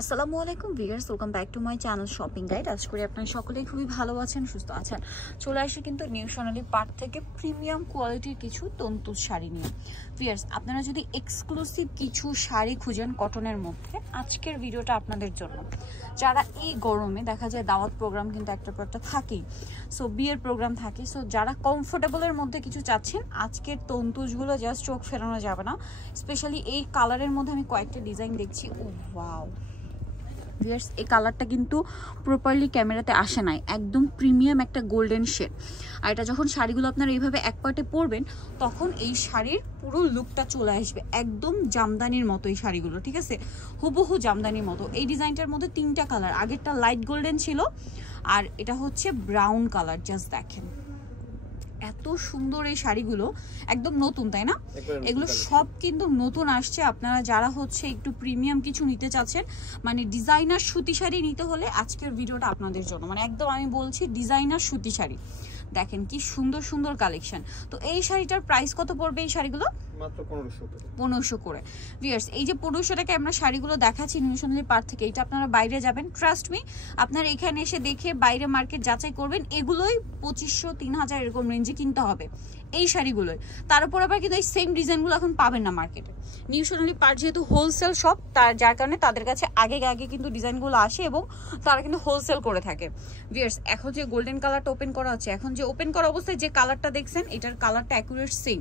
আসসালামু আলাইকুম viewers, welcome back to my channel shopping guide. আশা করি আপনারা সকলেই খুবই ভালো আছেন, সুস্থ আছেন। চলে আসে কিন্তু নিউ সোনালী পার্ক থেকে প্রিমিয়াম কোয়ালিটির কিছু তন্তু শাড়ি নিয়ে। ভিউয়ার্স, আপনারা যদি এক্সক্লুসিভ কিছু শাড়ি খুঁজেন কটনের মধ্যে, আজকের ভিডিওটা আপনাদের জন্য। যারা এই গরমে দেখা যায় দাওয়াত প্রোগ্রাম কিন্তু একটা পর একটা থাকেই, সো বিয়ের প্রোগ্রাম থাকে, সো যারা কমফোর্টেবলের মধ্যে কিছু চাচ্ছেন, আজকের তন্তুজগুলো জাস্ট চোখ ফেরানো যাবে না। স্পেশালি এই কালারের মধ্যে আমি কয়েকটা ডিজাইন দেখছি। ও ওয়াও ভিউয়ার্স, এই কালারটা কিন্তু প্রপারলি ক্যামেরাতে আসে নাই, একদম প্রিমিয়াম একটা গোল্ডেন শেড। আর এটা যখন শাড়িগুলো আপনারা এইভাবে এক পার্টে পরবেন, তখন এই শাড়ির পুরো লুকটা চলে আসবে একদম জামদানির মতো। এই শাড়িগুলো ঠিক আছে, হুবহু জামদানির মতো। এই ডিজাইনটার মধ্যে তিনটা কালার, আগেরটা লাইট গোল্ডেন ছিল আর এটা হচ্ছে ব্রাউন কালার। জাস্ট দেখেন এত সুন্দর এই শাড়িগুলো, একদম নতুন তাই না? এগুলো সব কিন্তু নতুন আসছে। আপনারা যারা হচ্ছে একটু প্রিমিয়াম কিছু নিতে চাচ্ছেন, মানে ডিজাইনার সুতি শাড়ি নিতে হলে আজকের ভিডিওটা আপনাদের জন্য। মানে একদম আমি বলছি ডিজাইনার সুতি শাড়ি। দেখেন কি সুন্দর সুন্দর কালেকশন। তো এই শাড়িটার প্রাইস কত পড়বে? এই শাড়িগুলো মাত্র 1500 করে। ভিউয়ার্স, এই যে 1500 টাকায় আমরা শাড়িগুলো দেখাচ্ছি নিউ সোনালী পার্ক থেকে, এটা আপনারা বাইরে যাবেন, ট্রাস্ট মি, আপনারা এখানে এসে দেখে বাইরে মার্কেট যাচাই করবেন, এগুলোই 2500 3000 এরকম রেঞ্জে কিনতে হবে এই শাড়িগুলোই। তার উপর আবার কিন্তু এই সেম ডিজাইনগুলো এখন পাবেন না মার্কেটে। নিউ সোনালী পার্ক যেহেতু হোলসেল শপ, যার কারণে তাদের কাছে আগে কিন্তু ডিজাইনগুলো আসে এবং তারা কিন্তু হোলসেল করে থাকে। ভিউয়ার্স, এখন যে গোল্ডেন কালারটা ওপেন করা হচ্ছে, এখন যে ওপেন করা অবস্থায় যে কালারটা দেখছেন, এটার কালারটা অ্যাকুরেট সেম।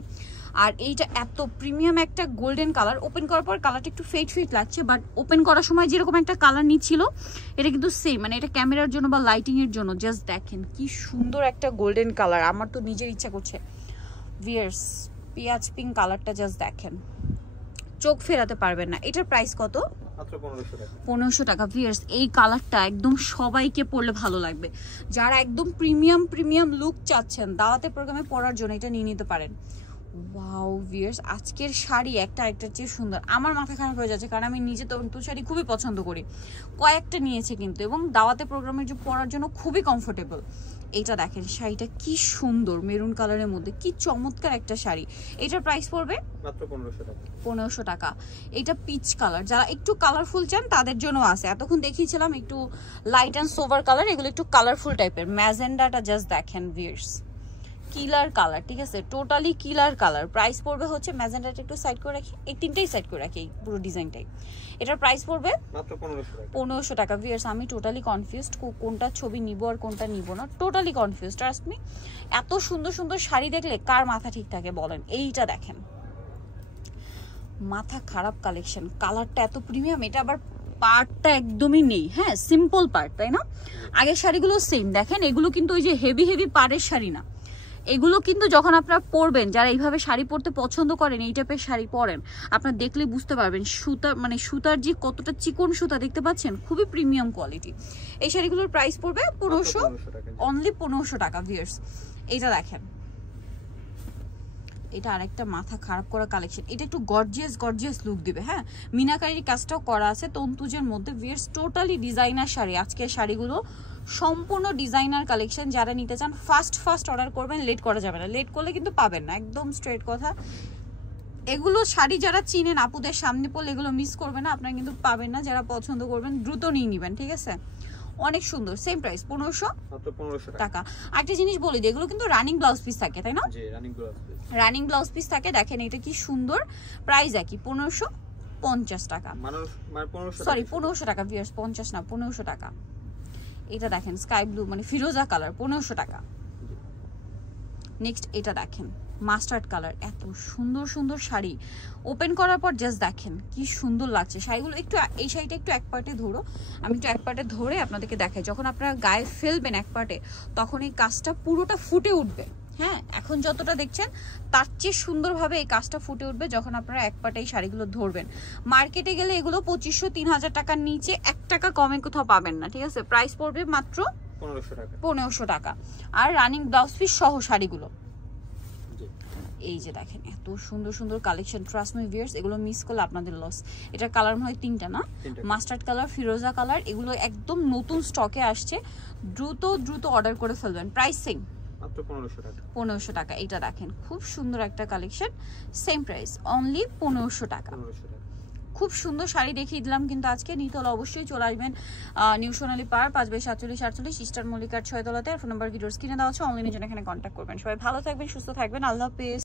আর এইটা এত প্রিমিয়াম একটা গোল্ডেন কালার, ওপেন করার পর কালারটা একটু ফেড লাগছে, বাট ওপেন করার সময় যেরকম একটা কালার নিচ্ছিল এটা কিন্তু সেম। মানে এটা ক্যামেরার জন্য বা লাইটিং এর জন্য। জাস্ট দেখেন কি সুন্দর একটা গোল্ডেন কালার, আমার তো নিজের ইচ্ছা করছে। ভিউয়ার্স, পিয়াজ পিঙ্ক কালারটা জাস্ট দেখেন, চোখ ফেরাতে পারবেন না। এটার প্রাইস কত? মাত্র 1500 টাকা। ভিউয়ার্স, এই কালারটা একদম সবাইকে পরলে ভালো লাগবে। যারা একদম প্রিমিয়াম লুক চাচ্ছেন দাওয়াতে প্রোগ্রামে পরার জন্য, এটা নিয়ে নিতে পারেন। ওয়াও ভিউয়ার্স, আজকের শাড়ি একটা একটার চেয়ে সুন্দর। আমার মাথা খারাপ হয়ে যাচ্ছে, কারণ আমি নিজে তন্তু শাড়ি খুবই পছন্দ করি, কয়েকটা নিয়েছে কিন্তু, এবং দাওয়াতে প্রোগ্রামের যে পরার জন্য খুবই কমফোর্টেবল। এইটা দেখেন শাড়িটা কি সুন্দর, মেরুন কালারের মধ্যে কি চমৎকার একটা শাড়ি। এটার প্রাইস পড়বে মাত্র 1500 টাকা। এটা পিচ কালার, যারা একটু কালারফুল চান তাদের জন্য আছে। এতক্ষণ দেখিয়েছিলাম একটু লাইট অ্যান্ড সোভার কালার, এগুলো একটু কালারফুল টাইপের। ম্যাজেন্ডাটা জাস্ট দেখেন ভিউয়ার্স, কিলার কালার, ঠিক আছে, টোটালি কিলার কালার। প্রাইস পড়বে হচ্ছে, ম্যাজেন্ডাটা একটু সাইড করে রাখি, এই তিনটাই সাইড করে রাখি, এই পুরো ডিজাইনটাই। এটার প্রাইস পড়বে মাত্র 1500 টাকা। ভিউয়ার্স, আমি টোটালি কনফিউজড কোনটা ছবি নিব আর কোনটা নিব না, টোটালি কনফিউজড। ট্রাস্ট মি, এত সুন্দর সুন্দর শাড়ি দেখলে কার মাথা ঠিক থাকে বলেন? এইটা দেখেন, মাথা খারাপ কালেকশন, কালারটা এত প্রিমিয়াম। এটা আবার পার্টটা একদমই নেই, হ্যাঁ সিম্পল পার্ট, তাই না? আগের শাড়িগুলো সেম দেখেন, এগুলো কিন্তু ওই যে হেভি পাড়ের শাড়ি না। এগুলো কিন্তু যখন আপনারা পরবেন, যারা এইভাবে শাড়ি পরতে পছন্দ করেন, এই টাইপের শাড়ি পরেন, আপনারা দেখলে বুঝতে পারবেন সুতা, মানে সুতার যে কতটা চিকন সুতা দেখতে পাচ্ছেন, খুবই প্রিমিয়াম কোয়ালিটি। এই শাড়িগুলোর প্রাইস পড়বে 1500, অনলি 1500 টাকা। ভিউয়ার্স, এইটা দেখেন, এটা আরেকটা মাথা খারাপ করা কালেকশন। এটা একটু গর্জিয়াস লুক দিবে, হ্যাঁ, মিনাকারির কাজটাও করা আছে তন্তুজের মধ্যে। Viewers, totally designer sari. আজকের শাড়িগুলো সম্পূর্ণ ডিজাইনার কালেকশন। যারা নিতে চান ফাস্ট অর্ডার করবেন, লেট করা যাবে না, লেট করলে কিন্তু পাবেন না, একদম স্ট্রেট কথা। এগুলো শাড়ি যারা চিনেন, আপুদের সামনে পড়লে এগুলো মিস করবে না, আপনারা কিন্তু পাবেন না। যারা পছন্দ করবেন দ্রুত নিয়ে নেবেন, ঠিক আছে? অনেক সুন্দর, সেম প্রাইস 1500 টাকা। একটা জিনিস বলি, এগুলো কিন্তু রানিং ব্লাউজ পিস থাকে, তাই না? জি, রানিং ব্লাউজ পিস থাকে। দেখেন এটা কি সুন্দর, প্রাইস একই 1550 টাকা, সরি 1500 টাকা। ভিউয়ার্স, 50 না, 1500 টাকা। এটা দেখেন স্কাই ব্লু, মানে ফিরোজা কালার, 1500 টাকা। নেক্সট এটা দেখেন মাস্টার্ড কালার, এত সুন্দর সুন্দর শাড়ি। ওপেন করার পর জাস্ট দেখেন কি সুন্দর লাগছে শাড়িগুলো। একটু এই শাড়িটা একটু এক পার্টে ধরো, আমি একটু এক পার্টে ধরে আপনাদেরকে দেখাই। যখন আপনারা গায়ে ফেলবেন এক পার্টে, তখন এই কাজটা পুরোটা ফুটে উঠবে। হ্যাঁ, এখন যতটা দেখছেন তার চেয়ে সুন্দরভাবে এই কাজটা ফুটে উঠবে যখন আপনারা এক পাটে এই শাড়িগুলো ধরবেন। মার্কেটে গেলে এগুলো 2500 3000 টাকার নিচে 1 টাকা কমে কোথাও পাবেন না, ঠিক আছে? প্রাইস পড়বে মাত্র 1500 টাকা। আর রানিং ব্লাউজ পিস সহ শাড়িগুলো, এই যে দেখেন এত সুন্দর সুন্দর কালেকশন। ট্রাস্ট মি ভিউয়ার্স, এগুলো মিস করলে আপনাদের লস। এটার কালার মনে হয় তিনটা না, মাস্টার্ড কালার, ফিরোজা কালার, এগুলো একদম নতুন স্টকে আসছে। দ্রুত অর্ডার করে ফেলবেন। প্রাইস সেম, মাত্র 1500 টাকা। এটা দেখেন খুব সুন্দর একটা কালেকশন, সেম প্রাইস, অনলি 1500 টাকা। খুব সুন্দর শাড়ি দেখিয়ে দিলাম কিন্তু আজকে নিতে হলে অবশ্যই চলে আসবেন নিউ সোনালী পার্ক 5/47 ইস্টার্ন মল্লিকার 6 তলাতে। আর ফোন নাম্বার ভিডিওর স্ক্রিনে দেওয়া আছে, অনলাইনের জন্য এখানে কন্ট্যাক্ট করবেন। সবাই ভালো থাকবেন, সুস্থ থাকবেন, আল্লাহ হাফেজ।